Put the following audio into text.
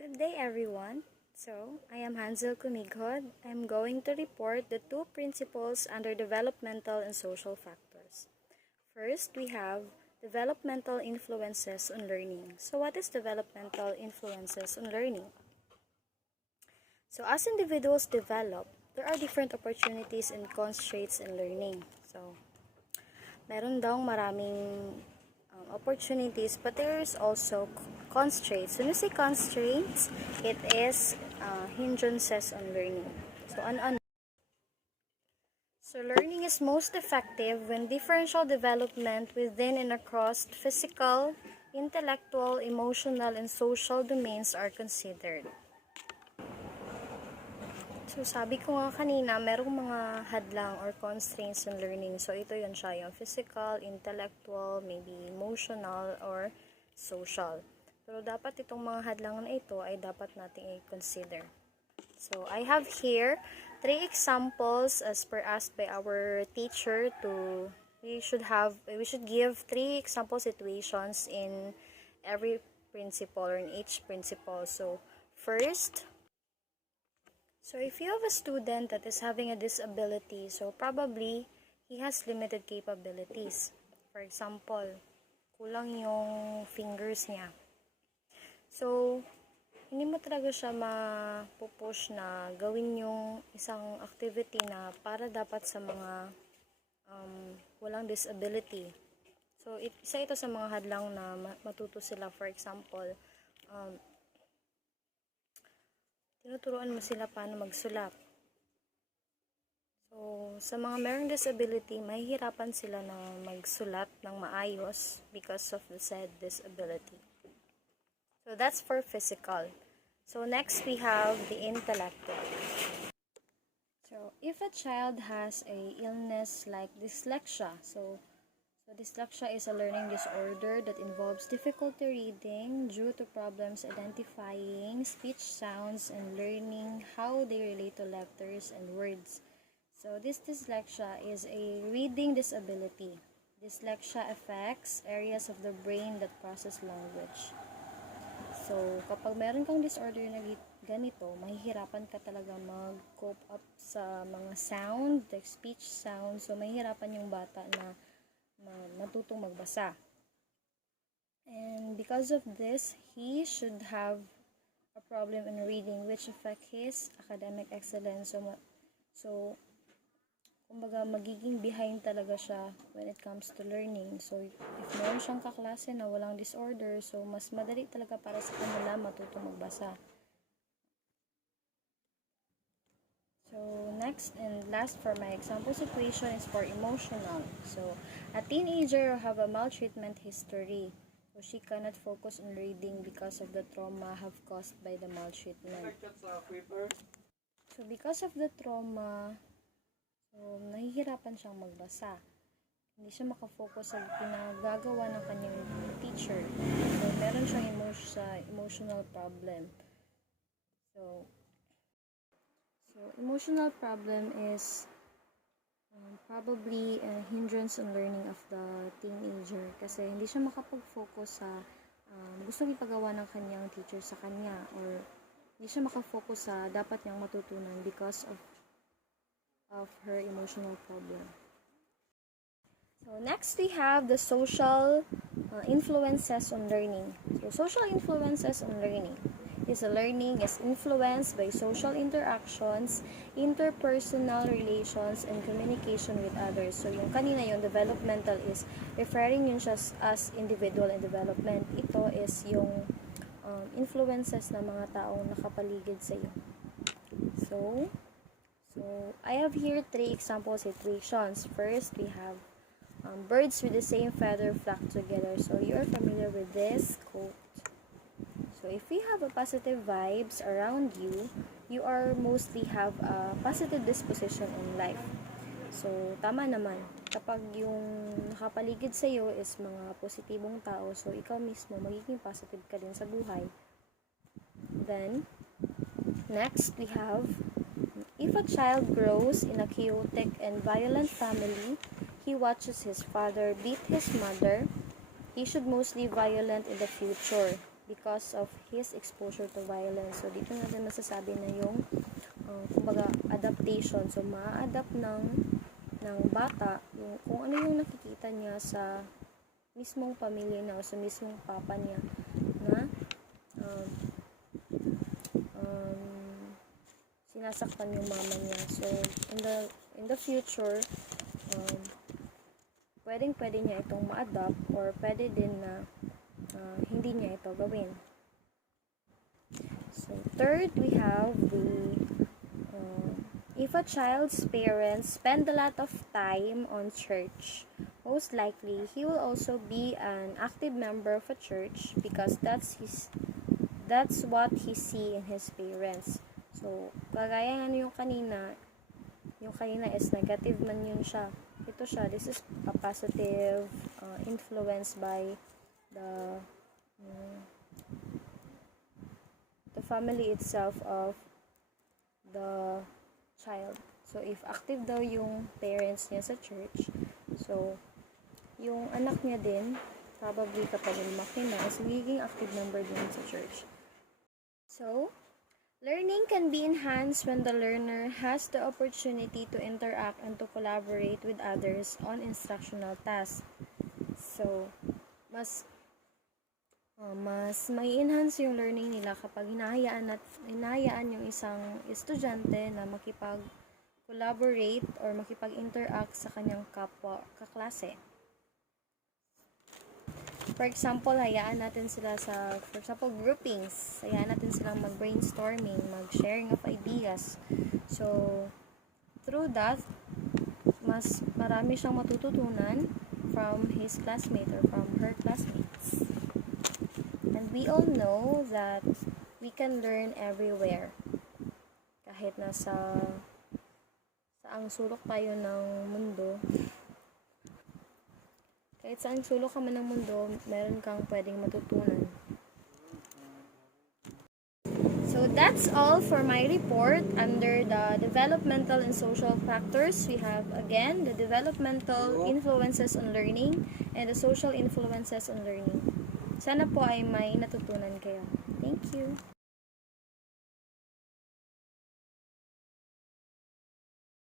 Good day, everyone. I am Hansel Kumighod. I'm going to report the two principles under developmental and social factors. First, we have developmental influences on learning. So, what is developmental influences on learning? So, as individuals develop, there are different opportunities and constraints in learning. Meron daw maraming opportunities, but there is also constraints. When you say constraints, it is hindrances on learning. So learning is most effective when differential development within and across physical, intellectual, emotional, and social domains are considered. So, sabi ko nga kanina, merong mga hadlang or constraints in learning. So, ito yun siya, yung physical, intellectual, maybe emotional, or social. Pero dapat itong mga hadlang na ito ay dapat nating i-consider. So, I have here 3 examples as per asked by our teacher we should give 3 example situations in every principle or in each principle. So, first, if you have a student that is having a disability, so probably he has limited capabilities. For example, kulang yung fingers niya. So, hindi mo talaga siya mapupush na gawin yung isang activity na para dapat sa mga walang disability. So, isa ito sa mga hadlang na matuto sila. For example, tinuturuan mo sila paano magsulat. So, sa mga merong disability, mahihirapan sila na magsulat ng maayos because of the said disability. So, that's for physical. So, next we have the intellectual. So, if a child has a illness like dyslexia, so dyslexia is a learning disorder that involves difficulty reading due to problems identifying speech sounds and learning how they relate to letters and words. So, this dyslexia is a reading disability. Dyslexia affects areas of the brain that process language. So, kapag meron kang disorder na ganito, mahihirapan ka talaga mag-cope up sa mga sound, like speech sound. So, mahihirapan yung bata na matutong magbasa. And because of this, he should have a problem in reading which affect his academic excellence. So kumbaga magiging behind talaga siya when it comes to learning. So if meron siyang kaklase na walang disorder, so mas madali talaga para sa kanila matutong magbasa. So, next and last for my example situation is for emotional. So, a teenager have a maltreatment history. So, she cannot focus on reading because of the trauma have caused by the maltreatment. So, because of the trauma, nahihirapan siyang magbasa. Hindi siya makafocus sa pinagagawa ng kanyang teacher. So, meron siyang emotional problem. So, emotional problem is probably a hindrance on learning of the teenager kasi hindi siya makapag-focus sa gustong ipagawa ng kanyang teacher sa kanya, or hindi siya makafocus sa dapat niyang matutunan because of her emotional problem. So next we have the social influences on learning. So social influences on learning learning is influenced by social interactions, interpersonal relations, and communication with others. So yung kanina yung developmental is referring yun siya as individual and development. Ito is yung influences ng mga taong nakapaligid sa iyo. So I have here 3 example situations. First, we have birds with the same feather flock together. So you're familiar with this quote. So, if you have a positive vibes around you, you are mostly have a positive disposition in life. So, tama naman. Kapag yung nakapaligid sa iyo is mga positibong tao, so ikaw mismo magiging positive ka din sa buhay. Then, next we have, if a child grows in a chaotic and violent family, he watches his father beat his mother, he should mostly violent in the future. because of his exposure to violence. So, dito natin masasabi na yung kumbaga adaptation. So, ma-adapt ng bata yung kung ano yung nakikita niya sa mismong pamilya niya o sa mismong papa niya na sinasaktan yung mama niya. So, in the future, pwede niya itong ma-adapt or pwede din na hindi niya ito gawin. So, third, we have the if a child's parents spend a lot of time on church, most likely he will also be an active member of a church because that's what he see in his parents. So, kagaya ng yung kanina is negative man yun siya. Ito siya, this is a positive influence by the family itself of the child. So, if active daw yung parents niya sa church, so, yung anak niya din, probably kapag lumaki na, is magiging active member din sa church. So, learning can be enhanced when the learner has the opportunity to interact and to collaborate with others on instructional tasks. So, mas may enhance yung learning nila kapag hinahayaan yung isang estudyante na makipag-collaborate or makipag-interact sa kanyang kapwa kaklase. For example, hayaan natin sila for example, groupings. Hayaan natin silang mag-brainstorming, mag-sharing of ideas. So, through that, mas marami siyang matututunan from his classmate or from her classmates. And we all know that we can learn everywhere. Kahit nasa saang sulok tayo ng mundo, kahit saan sulok ka man ng mundo, meron kang pwedeng matutunan. So that's all for my report under the developmental and social factors. We have again the developmental influences on learning and the social influences on learning. Sana po ay may natutunan kayo. Thank you.